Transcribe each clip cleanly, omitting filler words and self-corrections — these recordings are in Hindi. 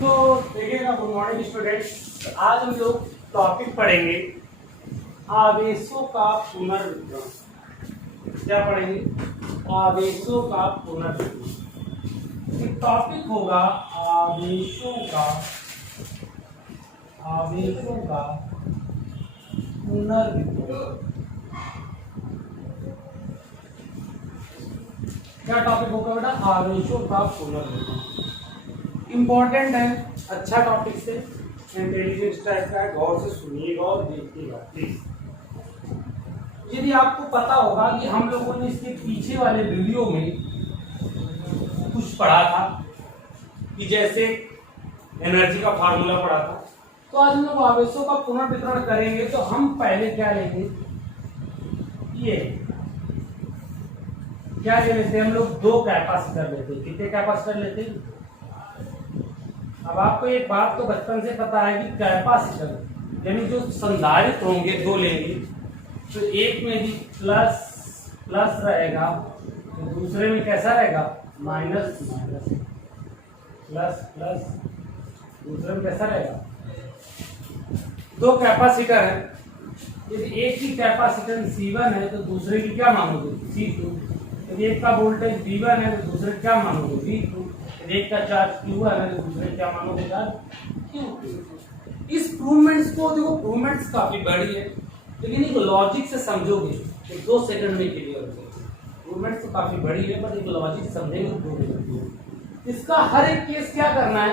तो देखिएगा, गुड मॉर्निंग स्टूडेंट्स। आज हम लोग टॉपिक पढ़ेंगे आवेशों का पुनर्वितरण। क्या पढ़ेंगे? आवेशों का पुनर्वितरण। एक टॉपिक होगा आवेशों का पुनर्वितरण। क्या टॉपिक होगा बेटा? आवेशों का पुनर्वितरण। इम्पोर्टेंट है, अच्छा टॉपिक से, इंटेलिजेंस टाइप का है। गौर से सुनिएगा और देखिएगा प्लीज। यदि आपको पता होगा कि हम लोगों ने इसके पीछे वाले वीडियो में कुछ पढ़ा था कि जैसे एनर्जी का फार्मूला पढ़ा था, तो आज हम लोग आवेशों का पुनर्वितरण करेंगे। तो हम पहले क्या लेंगे? ये क्या ले लेते हैं हम लोग? दो कैपेसिटर लेते हैं। कितने कैपेसिटर लेते हैं? अब आपको एक बात तो बचपन से पता है कि कैपेसिटर यानी जो संधारित्र होंगे दो लेंगे, तो एक में भी प्लस प्लस रहेगा, तो दूसरे में कैसा रहेगा? Minus minus. प्लस प्लस, दूसरे में कैसा रहेगा? दो कैपेसिटर है, यदि एक की कैपेसिटेंस C1 है तो दूसरे की क्या मानोगे? C2। यदि एक का वोल्टेज V1 है तो दूसरे क्या मानोगे? V2। एक का चार्ज Q1 है तो दूसरे क्या मानोगे? Charge Q2। इस प्रूवमेंट्स को देखो, प्रूवमेंट्स काफी बड़ी है, लेकिन एक लॉजिक से समझोगे तो 2 सेकंड में क्लियर हो जाएगा। प्रूवमेंट्स तो काफी बड़ी है, पर एक लॉजिक समझेंगे तो 2 मिनट। इसका हर एक केस क्या करना है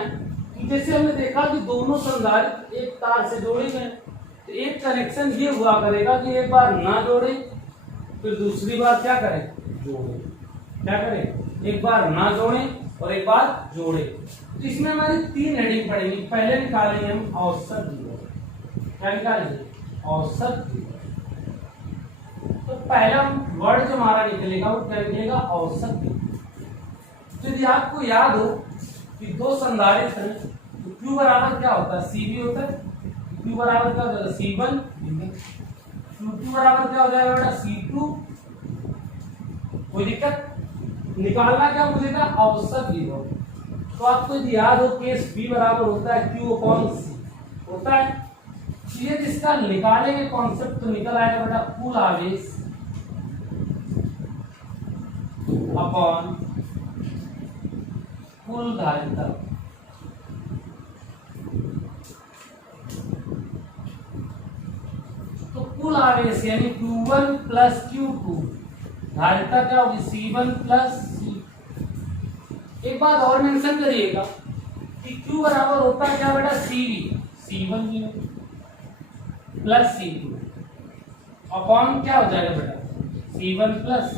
कि जैसे हमने देखा कि दोनों संधारित्र एक तार से जोड़े गए, तो एक कनेक्शन ये हुआ करेगा कि एक बार ना जोड़े फिर दूसरी बार क्या करें? जोड़े। क्या करें? एक बार ना जोड़े और एक बार जोड़े। तो इसमें हमारी 3 हेडिंग पड़ेंगी। पहले निकालेंगे हम औसत विभव। क्या निकालेंगे? औसत विभव। तो पहला वर्ड जो हमारा निकलेगा वो क्या निकलेगा? औसत विभव। तो यदि आपको याद हो कि दो संधारित्र हैं, तो Q बराबर क्या होता है? CV होता है। Q बराबर क्या होता है? C1। Q2 बराबर क्या हो जाएगा बेटा? C2। कोई दिक्कत? निकालना क्या मुझे था? औसत विभव। तो आपको यदि याद हो केस B बराबर होता है Q/C होता है। ये जिसका निकालेंगे कॉन्सेप्ट तो निकल आएगा बेटा कुल आवेश अपॉन कुल धारिता। तो कुल आवेश यानी Q1 प्लस Q2, धारिता क्या होगी? C1 plus C। एक बात और मेंशन करिएगा कि Q बराबर होता है क्या बेटा? CV, C1 plus C2 upon क्या हो जाएगा बेटा? C1 plus C।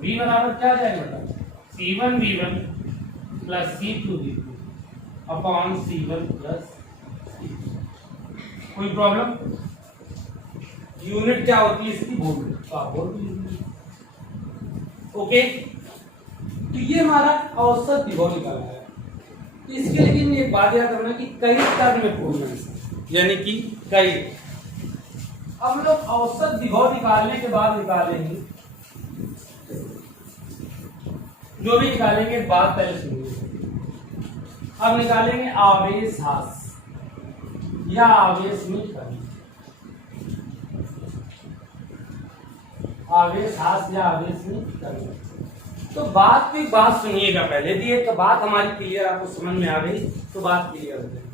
V बराबर क्या हो जाएगा बेटा? C1 V1 plus C2 V2 upon C1 plus C2। कोई प्रॉब्लम? यूनिट क्या होती है इसकी? वोल्ट। तो आप वोल्ट। ओके, तो ये हमारा औसत विभव निकाला है। तो इसके लेकिन एक बात याद रखना कि कई टर्म में प्रूवमेंट्स यानी कि कई। अब हम लोग औसत विभव निकालने के बाद निकालेंगे, जो भी निकालेंगे बात पहले सुनिए। अब निकालेंगे आवेश ह्रास या आवेश में कमी। आवेश ह्रास या आवेश में कमी। तो बात सुनिएगा पहले। यदि एक बात हमारी क्लियर आपको समझ में आ गई तो बात क्लियर हो जाएगी।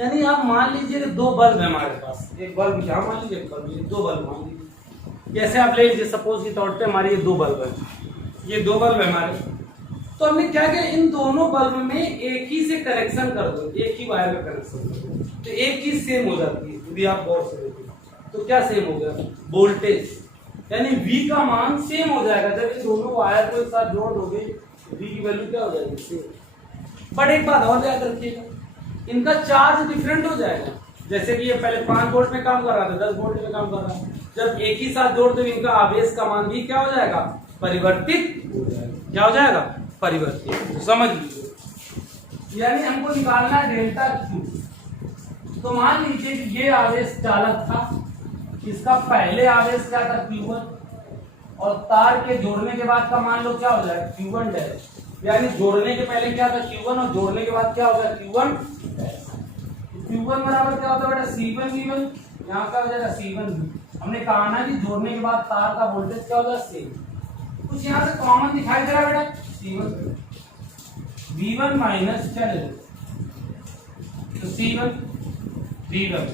यानी आप मान लीजिए कि 2 बल्ब है हमारे पास, एक बल्ब यहाँ मान लीजिए, एक बल्ब ये, 2 बल्ब मान लीजिए। जैसे आप ले लीजिए, सपोज के तौर पे हमारे ये 2 बल्ब है, ये 2 बल्ब है हमारे। तो हमने क्या किया? इन दोनों बल्ब में एक ही से कनेक्शन कर दो, एक ही वायर का कनेक्शन कर दो, तो एक चीज सेम हो जाती है। यदि आप गौर से देखें तो क्या सेम हो गया? वोल्टेज यानी V का मान सेम हो जाएगा। जब इन दोनों वायर को एक साथ जोड़ दोगे तो V की वैल्यू क्या हो जाएगी? सेम। बट एक बात और याद रखिएगा, इनका चार्ज डिफरेंट हो जाएगा। जैसे कि ये पहले 5 वोल्ट में काम कर रहा था, 10 वोल्ट में काम कर रहा है। जब एक ही साथ जोड़ दो इनका आवेश का मान भी क्या हो जाएगा? परिवर्तित हो जाएगा। क्या हो जाएगा? परिवर्तित। तो समझ लीजिए, यानी हमको निकालना है डेल्टा Q। तो मान लीजिए कि ये आवेश चालक था, इसका पहले आवेश क्या था? Q1, और तार के जोड़ने के बाद का मान लो क्या हो जाएगा? Q1 dash. यानी जोड़ने के पहले क्या था Q1 और जोड़ने के बाद क्या होगा Q1। Q1 बराबर क्या होता है बेटा C1 V1, यहाँ क्या हो जाएगा C1 V। हमने कहा ना कि जोड़ने के बाद तार का वोल्टेज क्या होगा सेम। कुछ यहाँ से कॉमन दिखाई दे रहा है बेटा C1 V1 माइनस क्या ले तो C1 V1।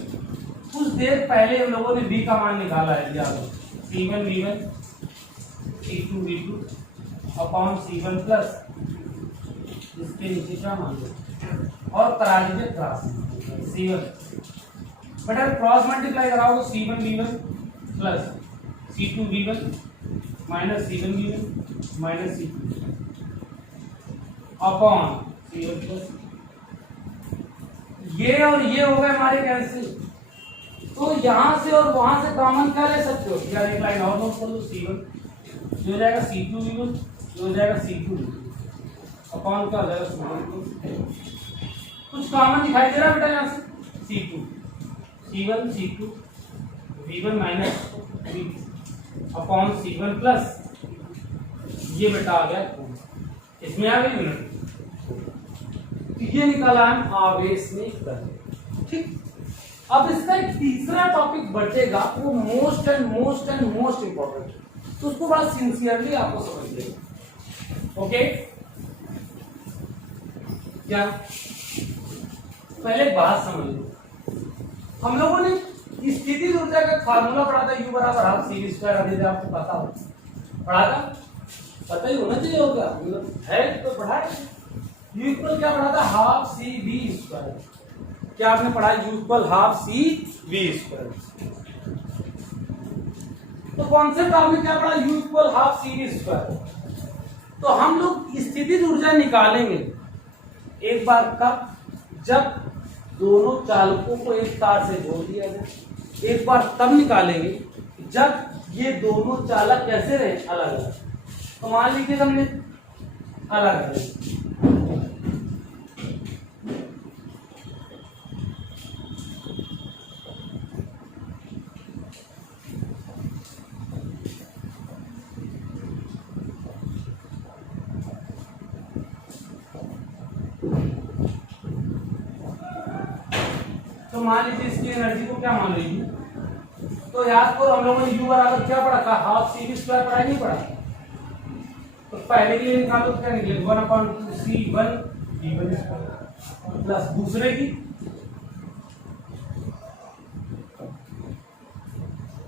कुछ देर पहले हम लोगों ने V का मान निकाला है, याद C1 V1 C2 V2 upon C1 plus इसके नीचे क्या मान लो और करा लीजिए क्रॉस C1। बट अगर क्रॉस मल्टीप्लाई कराओ तो C1 V1 plus C2 V1 minus C1 V1 minus C2 upon C1 plus ये और ये हो गए हमारे कैंसिल। तो यहां से और वहां से कॉमन क्या ले सकते हो यार, एक लाइन और नोट कर लो C1 जो हो जाएगा C2 V1 जो हो जाएगा C2 V2 अपॉन क्या हो जाएगा C1। कुछ कॉमन दिखाई दे रहा है बेटा यहाँ से C1 C2 V1 minus V2 upon C1 plus ये बेटा आ गया, इसमें आ गई यूनिट। ये निकाला हम आवेश में करंट। ठीक, अब इसका एक तीसरा टॉपिक बचेगा, वो मोस्ट एंड इंपॉर्टेंट, तो उसको बड़ा सिंसियरली आपको समझिएगा। ओके, क्या पहले बात समझ लो, हम लोगों ने स्थिति ऊर्जा का फार्मूला पढ़ा था U बराबर हाफ C V स्क्वायर। अभी आपको पता हो पढ़ा था, पता ही होना चाहिए होगा, है तो पढ़ा है। U इक्वल क्या पढ़ा था हाफ C V स्क्वायर। क्या आपने पढ़ा U equal half C V square. तो कॉन्सेप्ट आपने क्या पढ़ा U equal half C V square. तो हम लोग स्थितिज ऊर्जा निकालेंगे एक बार का जब दोनों चालकों को एक तार से जोड़ दिया जाए, एक बार तब निकालेंगे जब ये दोनों चालक कैसे रहे अलग अलग। तो मान लीजिए हमने अलग अलग तो मान लीजिए इसकी एनर्जी को क्या मान लीजिए, तो याद करो हम लोगों ने U बराबर क्या पढ़ा था हाफ C V स्क्वायर पढ़ा नहीं पढ़ा। तो पहले के लिए निकालो क्या निकले 1/2 C1 V1 स्क्वायर प्लस दूसरे की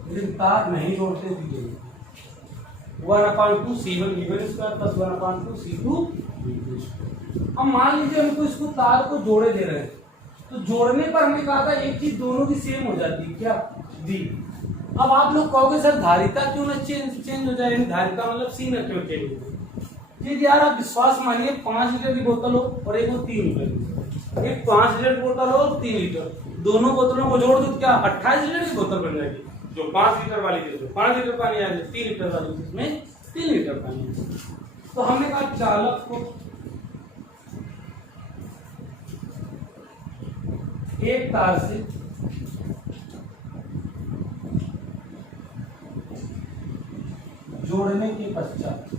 लेकिन तार नहीं जोड़ते थे 1/2 C1 V1 square plus 1/2 C2 V2 square. अब मान लीजिए हमको इसको तार को जोड़े दे रहे हैं, तो जोड़ने पर हमने कहा था एक चीज दोनों की सेम हो जाती है क्या V। अब आप लोग कहोगे सर धारिता क्यों ना चेंज हो जाए, धारिता मतलब C ना क्यों चेंज हो जाए। ठीक यार, आप विश्वास मानिए 5 लीटर की बोतल हो और एक हो 3 लीटर, एक 5 लीटर की बोतल हो और 3 लीटर, दोनों बोतलों को जोड़ दो क्या 28 लीटर की बोतल बन जाएगी। जो 5 लीटर वाली थी 5 लीटर पानी आएगा, 3 लीटर वाली जिसमें 3 लीटर पानी। तो हमने कहा चालक को एक तार से जोड़ने के पश्चात,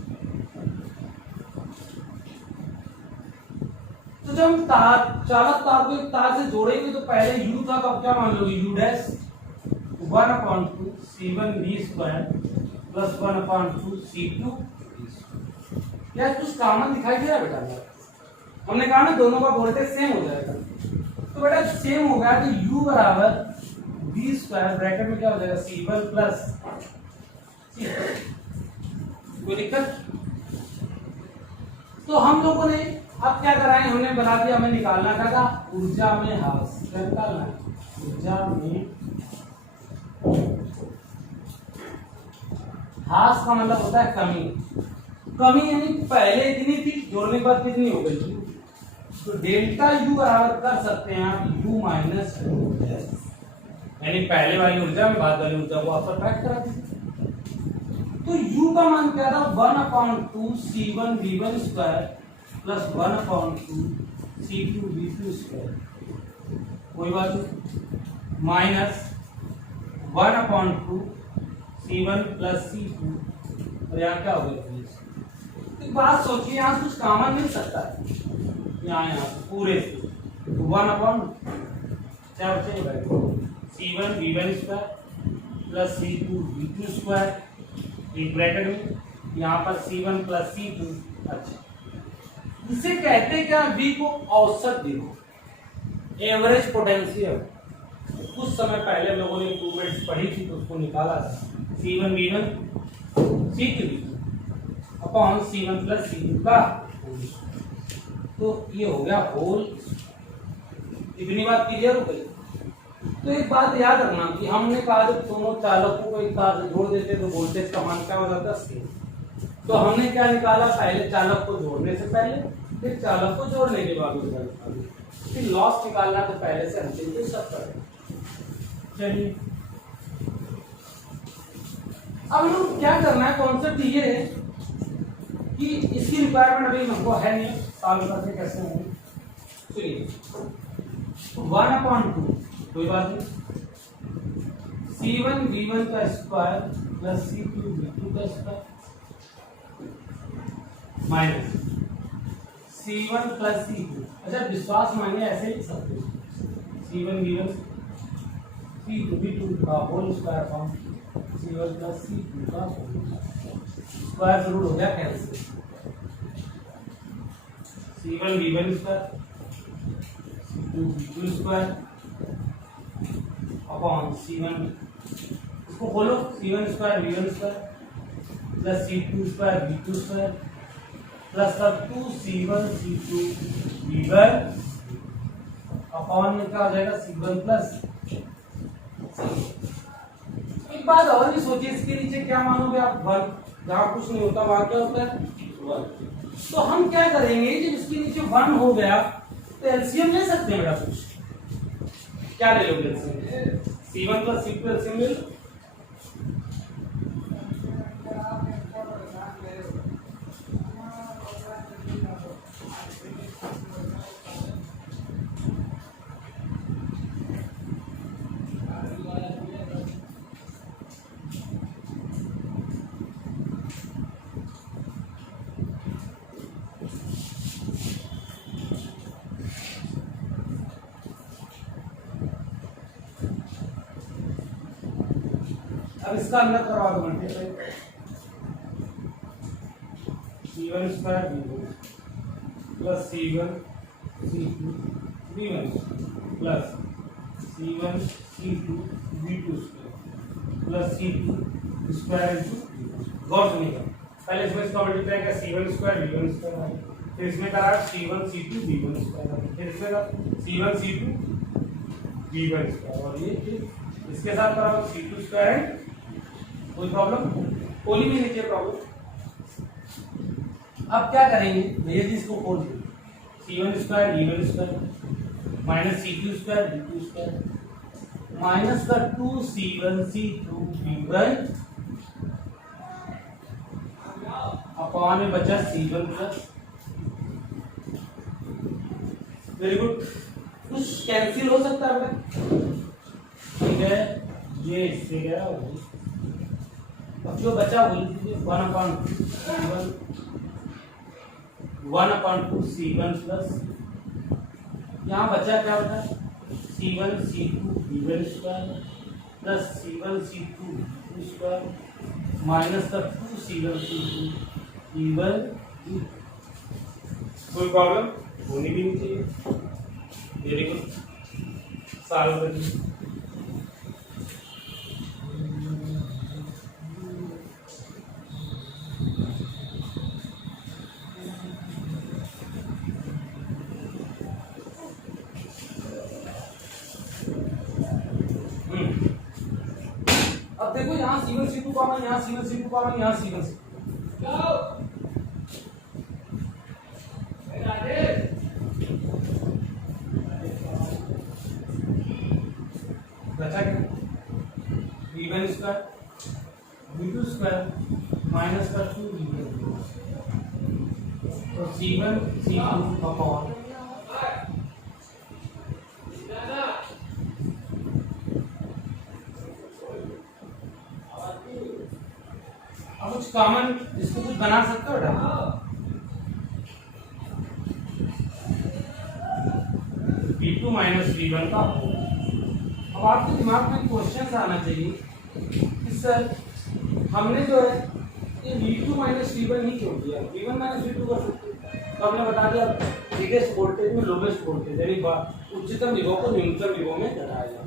तो जब हम चालक तार को एक तार से जोड़ेंगे तो पहले U था, तो अब क्या मान लोगे U dash 1/2 C1 V square plus 1/2 C2। क्या कुछ कॉमन दिखाई दे रहा है बेटा? हमने कहा ना दोनों का वोल्टेज सेम हो जाएगा, तो बेटा सेम हो गया तो U बराबर V स्क्वायर ब्रैकेट में क्या हो जाएगा C1 प्लस C2। कोई दिक्कत? तो हम लोगों ने अब क्या करा है, हमने बना दिया, हमें निकालना क्या था ऊर्जा में ह्रास। क्या निकालना है ऊर्जा में ह्रास का मतलब होता है कमी। कमी यानी पहले इतनी थी जोड़ने के बाद कितनी हो गई। तो डेल्टा U बराबर कर सकते हैं आप U माइनस यानी पहले वाली ऊर्जा में बाद वाली ऊर्जा को आप सब्ट्रैक्ट करा दीजिए। तो U का मान क्या था 1/2 C1 V1 square plus 1/2 C2 V2 square, कोई बात नहीं, माइनस 1/2 C1 प्लस C2 और यहाँ क्या हो गया। एक बात सोचिए, यहाँ कुछ कॉमन मिल सकता है, यहाँ पूरे से, तो 1/, क्या बचेगा, C1 V1 square plus C2 V2 square, एक ब्रैकेट में, यहाँ पर C1 प्लस C2। अच्छा, इसे कहते क्या, V को औसत देखो, एवरेज पोटेंशियल। कुछ समय पहले लोगों ने इम्प्रूवमेंट्स पढ़ी थी तो उसको निकाला था, C1 V1 C2 V2 upon C1 plus C2 का, तो ये हो गया होल। इतनी बात क्लियर हो गई। तो एक बात याद रखना कि हमने कहा जब दोनों चालकों को एक तार से जोड़ देते तो वोल्टेज का मान क्या हो जाता है, सेम। तो हमने क्या निकाला, पहले चालक को जोड़ने से पहले, फिर चालक को जोड़ने के बाद निकाला, फिर लॉस निकालना तो पहले से हम सब करें। चलिए अब हम क्या करना है, कॉन्सेप्ट ये है कि इसकी रिक्वायरमेंट अभी हमको है नहीं, सॉल्व करके कैसे होंगे। चलिए 1/2, कोई बात नहीं, C1 V1 का स्क्वायर प्लस C2 V2 का square minus C1 plus C2। अच्छा, विश्वास मानिए ऐसे ही सब कुछ, C1 V1 C2 V2 का whole square form, C1 plus C2 का होल स्क्वायर जरूर हो गया cancel, C1 V1 square C2 V2 square upon C1, इसको खोलो, C1 square V1 square plus C2 square V2 square plus 2C1 C2 V1 upon में क्या हो जाएगा, C1 प्लस। एक बात और भी सोचिए, इसके नीचे क्या मानोगे आप, 1, जहां कुछ नहीं होता वहां क्या होता है, 1। तो हम क्या करेंगे, जब इसके नीचे 1 हो गया तो एलसीएम ले सकते हैं बेटा, कुछ क्या ले लोगे LCM, C1 plus C2 LCM ले लो। अब इसका अंदर करवा दो multiply, C1 square V1 plus C1 C2 V1 plus C1 C2 V2 square plus C2 square into, गौर सुनिएगा, पहले इसमें इसका मल्टीप्लाई किया C1 स्क्वायर V1 स्क्वायर, फिर इसमें करा C1 C2 V1 स्क्वायर, फिर इसमें करा C1 C2 V1 स्क्वायर, और ये फिर इसके साथ करा C2 स्क्वायर। कोई प्रॉब्लम, कोई भी नीचे प्रॉब्लम। अब क्या करेंगे भैया जी, इसको खोल दो, C1 square V1 square minus C2 square V2 square minus का 2C1 C2 V1 अपॉन में बचा C1 प्लस। वेरी गुड, कुछ कैंसिल हो सकता है बेटा, ठीक है, ये इससे गया, अब जो बचा बोल दीजिए 1/2 C1 प्लस, यहाँ बचा क्या होता है, C1 C2 V1 square plus C1 C2 V2 square minus का 2C1 C2 V1। कोई प्रॉब्लम होनी भी नहीं चाहिए। वेरी गुड, सॉल्व करिए। अब देखो यहाँ C1 C2 कॉमन, यहाँ C1 C2 कॉमन, यहाँ C1 C2 बचा क्या, V1 square V2 square minus का 2V1, तो C1 C2 अपॉन अब कुछ कॉमन, इसको कुछ बना सकते हो बेटा, V2 माइनस V1 का होगा। अब आपके दिमाग में क्वेश्चन आना चाहिए कि सर हमने जो है ये V2 माइनस V1 ही क्यों दिया, V1 माइनस V2 कर सकते हैं। तो हमने बता दिया बिगेस्ट वोल्टेज में लोवेस्ट वोल्टेज यानी उच्चतम विभव को न्यूनतम विभव में घटाया जाए,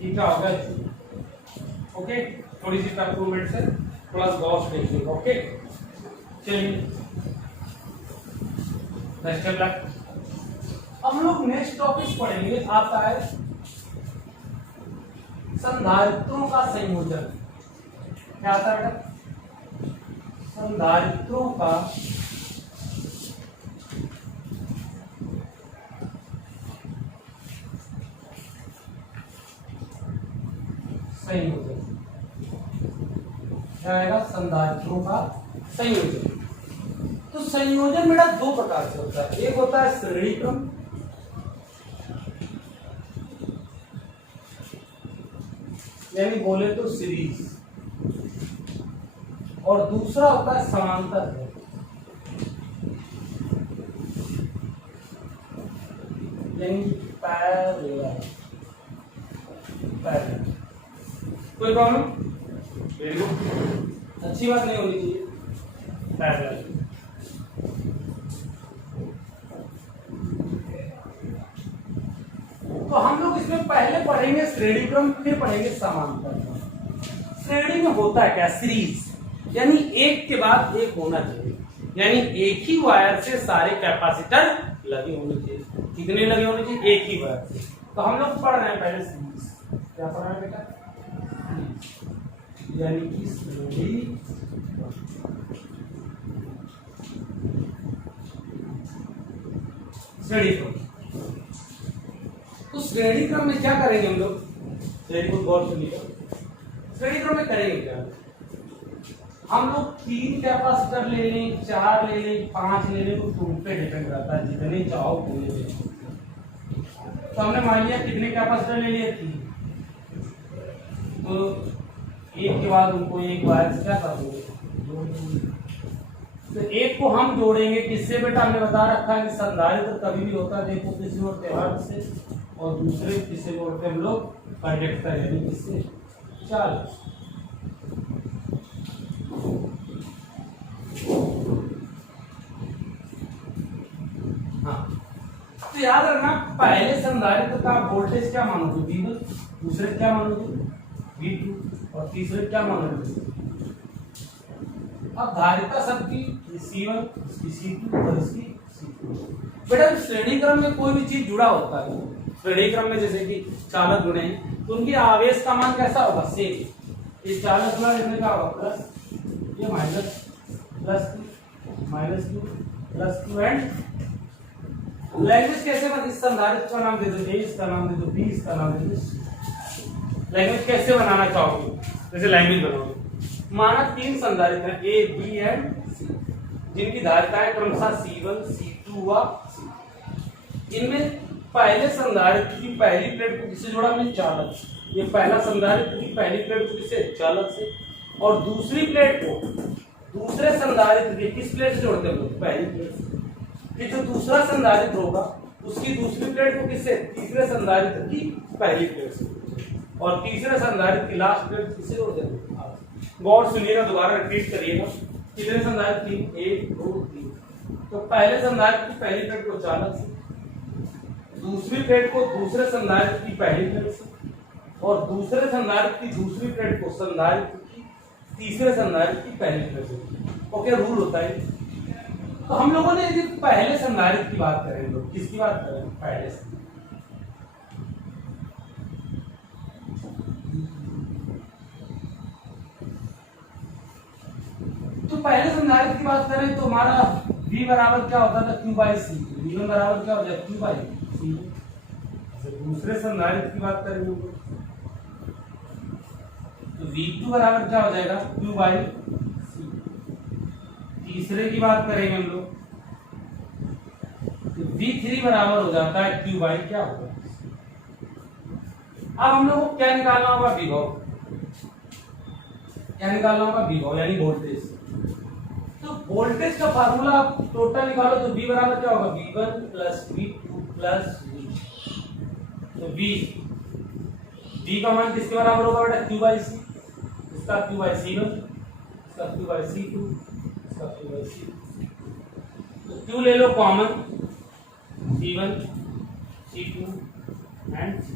ये क्या होगा। ओके, थोड़ी सी परफॉर्मेंस है, प्लस गॉस टेक्निक। ओके चलिए नेक्स्ट ब्लॉक। अब हम लोग नेक्स्ट टॉपिक पढ़ेंगे, आता है संधारित्रों का संयोजन। क्या आता है बेटा? संधारित्रों का संयोजन। क्या आएगा? संधारित्रों का संयोजन। तो संयोजन बेटा दो प्रकार से होता है, एक होता है श्रेणी क्रम, यानी बोले तो सीरीज, और दूसरा होता है समांतर है, यानी पैरेलल। कोई प्रॉब्लम? वेरी गुड, अच्छी बात नहीं होनी चाहिए। पैरेलल तो हम लोग इसमें पहले पढ़ेंगे श्रेणी क्रम, फिर पढ़ेंगे समांतर क्रम। श्रेणी में होता है क्या? सीरीज, यानी एक के बाद एक होना चाहिए, यानी एक ही वायर से सारे कैपेसिटर लगे होने चाहिए। कितने लगे होने चाहिए? एक ही वायर से। तो हम लोग पढ़ रहे हैं पहले सीरीज। क्या पढ़ रहे हैं बेटा? यानी कि श्रेणी क्रम। तो श्रेणी क्रम में क्या करेंगे हम लोग? श्रेणी को गौर सुनिएगा। श्रेणी क्रम में करेंगे क्या? हम लोग 3 कैपेसिटर ले लें, 4 ले लें, 5 ले लें, तो तुम पे डिपेंड रहता है, जितने चाहो उतने ले। तो हमने मान लिया कितने कैपेसिटर ले लिए? 3। तो एक के बाद उनको एक वायर से क्या कर दोगे? तो एक को हम जोड़ेंगे किससे बेटा? हमने बता रखा है कि संधारित्र कभी भी होता है, देखो किसी और त्योहार से, और दूसरे किसे जोड़ते हैं हम लोग? कंडक्टर, यानी किससे? चालक। हाँ, तो याद रखना पहले संधारित्र का वोल्टेज क्या मानोगे? V1, दूसरे क्या मानोगे? V2, और तीसरे क्या मानोगे? अब धारिता सबकी C1, इसकी C2 और इसकी C2। बेटा श्रेणी क्रम में कोई भी चीज जुड़ा होता है, श्रेणी क्रम में जैसे कि चालक जुड़े हैं, तो उनकी आवेश का मान कैसा होगा? सेम। इस चालक जुड़ा इसमें क्या होगा? प्लस, ये minus, plus minus Q, plus Q and language कैसे? इस संधारित्र का नाम दे दो A, इसका नाम दे दो B, इसका नाम दे दो। लैंग्वेज कैसे बनाना चाहोगे? जैसे लैंग्वेज बनाओगे, माना 3 संधारित्र हैं A, B एंड C, जिनकी धारिताएं क्रमशः C1, C2 व C। इनमें पहले संधारित्र की पहली प्लेट को किससे जोड़ा? हमने चालक। ये पहला संधारित्र की पहली प्लेट को किससे? चालक से। और दूसरी प्लेट को दूसरे संधारित्र की किस प्लेट से जोड़ते हैं? पहली प्लेट से। फिर जो दूसरा संधारित्र होगा उसकी दूसरी प्लेट को किससे? तीसरे संधारित्र की पहली प्लेट से। और तीसरे संधारित्र की लास्ट प्लेट किससे जोड़ते हैं? गौर सुनिएगा, दोबारा रिपीट करिएगा। कितने संधारित्र? 3, 1, 2, 3। तो पहले संधारित्र की पहली प्लेट को चालक से, दूसरी प्लेट को दूसरे संधारित्र की पहली प्लेट से, और दूसरे संधारित्र की दूसरी प्लेट को संधारित्र की तीसरे संधारित्र की पहली प्लेट से। ओके, रूल होता है। तो हम लोगों ने यदि पहले संधारित्र की बात करें तो किसकी बात करें? पहले से। तो पहले संधारित्र की बात करें तो हमारा V बराबर क्या होता था? Q/C। V1 बराबर क्या हो जाए? Q/C। दूसरे संधारित्र की बात करेंगे तो V2 बराबर क्या हो जाएगा? Q/C। तीसरे की बात करेंगे हम लोग तो V3 बराबर हो जाता है Q/ क्या होगा? अब हम लोग को क्या निकालना होगा? विभव। क्या निकालना होगा? विभव यानी वोल्टेज। तो वोल्टेज का फार्मूला टोटल निकालो तो V बराबर क्या होगा? V1 plus V2 plus V। तो v का मान किसके बराबर होगा बेटा, q बाई सी। इसका q बाई सी वन, इसका q बाई सी टू, इसका q बाई सी। तो q ले लो common, c1 c2 and c2,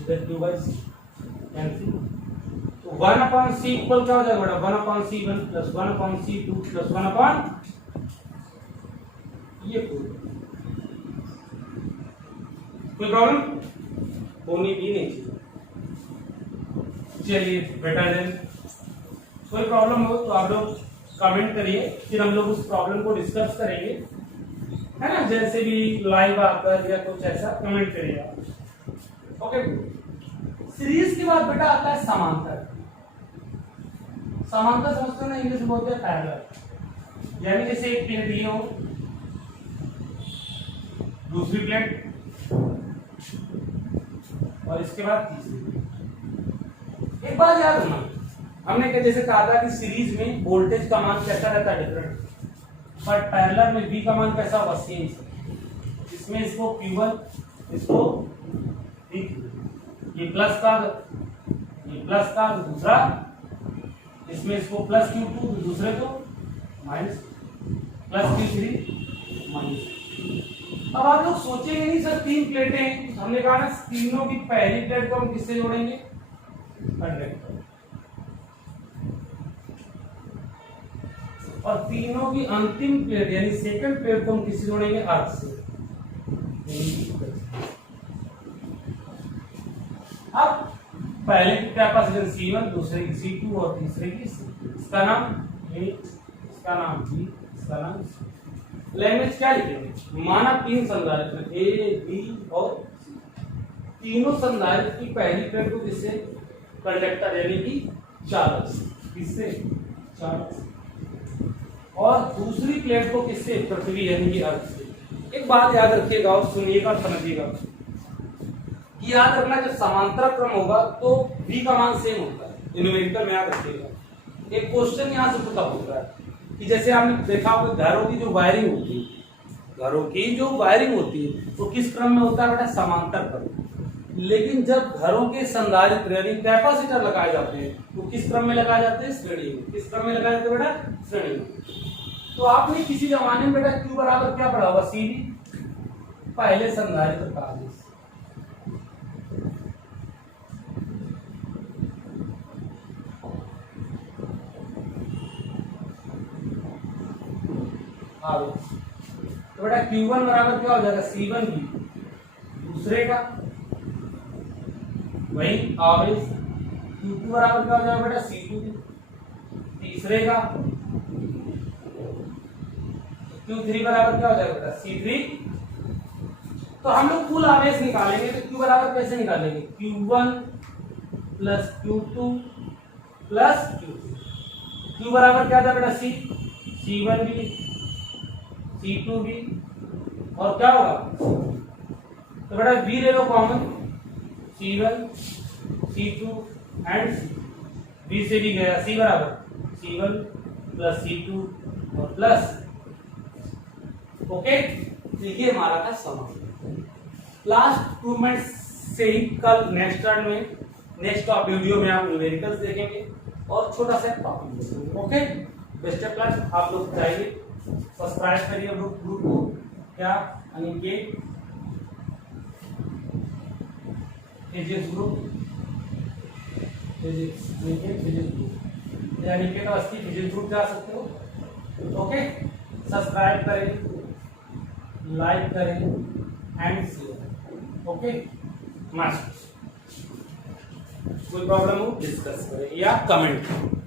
इधर q बाई सी कैंसिल। तो 1/c इक्वल क्या हो जाएगा बेटा, 1/c1 प्लस 1/c2 प्लस 1/, ये कोई प्रॉब्लम होनी भी नहीं चाहिए। चलिए बेटर देन, कोई प्रॉब्लम हो तो आप लोग कमेंट करिए, फिर हम लोग उस प्रॉब्लम को डिस्कस करेंगे, है ना, जैसे भी लाइव आकर या कुछ ऐसा कमेंट करिए आप। ओके, सीरीज के बाद बेटा आता है समांतर। समांतर समझते हो ना, इंग्लिश में बोलते हैं पैरेलल। यानी जैसे एक प्लेट ये हो, दूसरी प्लेट, और इसके बाद तीसरी। एक बात याद रखना, हमने जैसे कहा था कि सीरीज में वोल्टेज का मान कैसा रहता है, डिफरेंट, पर पैरेलल में V का मान कैसा होगा, सेम। इसमें इसको Q1, इसको ये प्लस का, ये प्लस का, तो दूसरा इसमें इसको प्लस Q2, तो दूसरे को माइनस, प्लस Q3 माइनस। अब आप लोग सोचेंगे नहीं सर तीन प्लेटें हैं, हमने कहा ना तीनों की पहली प्लेट को हम किससे जोड़ेंगे, कंडक्टर, और तीनों की अंतिम प्लेट यानी सेकंड प्लेट को हम किससे जोड़ेंगे, अर्थ से। अब पहले की कैपेसिटेंस C1, दूसरे की C2 और तीसरे की C3। इसका नाम A, इसका नाम B, इसका नाम C। लैंग्वेज क्या लिखेंगे, माना तीन संधारित्र A, B और C, तीनों संधारित्र की पहली प्लेट को किससे, कंडक्टर यानी कि चालक, किससे, चालक, और दूसरी प्लेट को किससे, पृथ्वी यानी कि अर्थ से। एक बात याद रखिएगा और सुनिएगा, समझिएगा, याद रखना जब समांतर क्रम होगा तो V का मान सेम होता है, न्यूमेरिकल में याद रखिएगा। एक क्वेश्चन यहाँ से पुट होता है कि जैसे आपने देखा होगा घरों की जो वायरिंग होती है, घरों की जो वायरिंग होती है वो किस क्रम में होता है बेटा, समांतर क्रम। लेकिन जब घरों के संधारित्र यानी कैपेसिटर लगाए जाते हैं वो किस क्रम में लगाए जाते हैं, श्रेणी में। किस क्रम में लगाए जाते हैं बेटा, श्रेणी में। तो आपने किसी जमाने में बेटा Q बराबर क्या पढ़ा होगा, CV, पहले संधारित्र का आवेश। तो बेटा Q1 बराबर क्या हो जाएगा, C1 भी, दूसरे का वही आवेश। Q2 बराबर क्या हो जाएगा बेटा, C2 भी, तीसरे का। Q3 बराबर क्या हो जाएगा बेटा, C3। तो हम लोग कुल आवेश निकालेंगे तो Q बराबर कैसे निकालेंगे, Q1 plus Q2 plus Q3। Q बराबर क्या था बेटा, C1 भी, C2 भी, और क्या होगा, तो बेटा V ले लो common, C1 C2 and C। V से भी गया, C बराबर C1 प्लस C2 और प्लस। ओके, देखिए हमारा था समाधान। लास्ट 2 मिनट से ही कल नेक्स्ट टर्न में, नेक्स्ट वीडियो में आप न्यूमेरिकल्स देखेंगे और छोटा सा टॉपिक देखेंगे। Okay, best of luck. आप लोग जाइए, सब्सक्राइब करिए ग्रुप को, क्या Aniket physics group, Aniket Awasthi physics group जा सकते हो। ओके, सब्सक्राइब करें, लाइक करें एंड शेयर। ओके, मस्त। कोई प्रॉब्लम हो डिस्कस करें या कमेंट करें।